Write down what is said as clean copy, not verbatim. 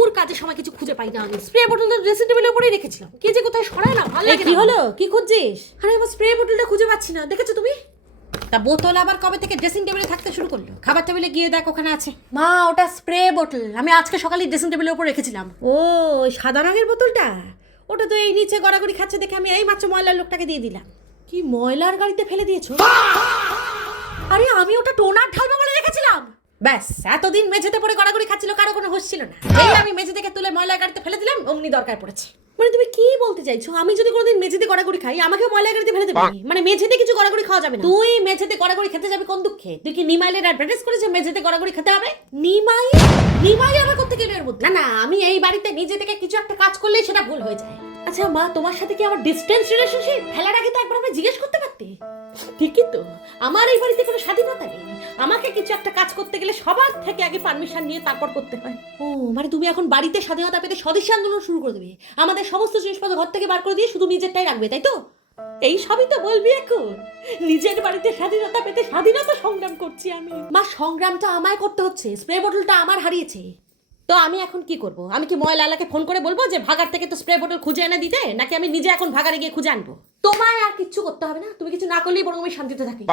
দূর কাজের সময় কিছু খুঁজে পাই না আমি। স্প্রে বোতলটা ড্রেসিং টেবিলের উপরেই রেখেছিলাম, কে যে কোথায় সরায় না, ভালো লাগে না। কি হলো, কি খুঁজছিস? আরে আমার স্প্রে বোতলটা খুঁজে পাচ্ছি না, দেখেছো তুমি? তা বোতল আবার কবে থেকে ড্রেসিং টেবিলে থাকতে শুরু করলো? খাবার টেবিলে গিয়ে দেখ ওখানে আছে। মা ওটা স্প্রে বোতল, আমি আজকে সকালে ড্রেসিং টেবিলের উপর রেখেছিলাম। ও, ওই সাদা রঙের বোতলটা? ওটা তো এই নিচে গড়াগড়ি খাচ্ছে দেখে আমি এই মাত্র ময়লার লোকটাকে দিয়ে দিলাম। কি ময়লার গাড়িতে ফেলে দিয়েছো? আরে আমি ওটা টোনার ঢালবো বলে রেখেছিলাম। ব্যাস, এতদিন মেঝেতে পড়ে গড়াগড়ি খাচ্ছিল, কারো কোনো হুঁশ ছিল না। এই আমি মেঝে থেকে তুলে ময়লার গাড়িতে ফেলে দিলাম, অমনি দরকার পড়েছে। মানে তুমি কি বলতে চাইছো, আমি যদি কোনোদিন মেঝেতে গড়াগড়ি খাই আমাকেও ময়লা গাড়িতে ফেলে দেবে? মানে মেঝেতে কিছু গড়াগড়ি খাওয়া যাবে না? তুই মেঝেতে গড়াগড়ি খেতে যাবি কোন দুঃখে? তুই কি নিমাইলের অ্যাডভার্টাইজ করেছে মেঝেতে গড়াগড়ি খেতে হবে? নিমাই? নিমাই আবার করতে গেলে এর মধ্যে? না না, আমি এই বাড়িতে নিজে থেকে কিছু একটা কাজ করলেই সেটা ভুল হয়ে যায়। আচ্ছা মা, তোমার সাথে কি আমার ডিসটেন্স রিলেশনশিপ? ফেলার আগে তো একবার আমি জিজ্ঞেস করতে পারতি। ঠিকই তো, আমার এই বাড়িতে কোনো স্বাধীনতা নেই। আমাকে কিছু একটা কাজ করতে গেলে সবার থেকে আগে পারমিশন নিয়ে তারপর করতে হয়। ও মানে তুমি এখন বাড়িতে স্বাধীনতা পেতে স্বদেশী আন্দোলন শুরু করে দেবে, আমাদের সমস্ত জিনিসপত্র ঘর থেকে বার করে দিয়ে শুধু নিজেরটাই রাখবে, তাই তো? এই সবই তো বলবি এখন? নিজের বাড়িতে স্বাধীনতা পেতে স্বাধীনতা সংগ্রাম করছি আমি। মা সংগ্রামটা আমায় করতে হচ্ছে, স্প্রে বোতলটা আমার হারিয়েছে। তো আমি এখন কি করব? আমি কি ময়লালাকে ফোন করে বলবো যে ভাগার থেকে তো স্প্রে বোতল খুঁজে এনে দিতে, নাকি আমি নিজে এখন ভাগারে গিয়ে খুঁজে আনবো? তোমায় আর কিচ্ছু করতে হবে না, তুমি কিছু না করলেই বরং আমি শান্তিতে থাকি।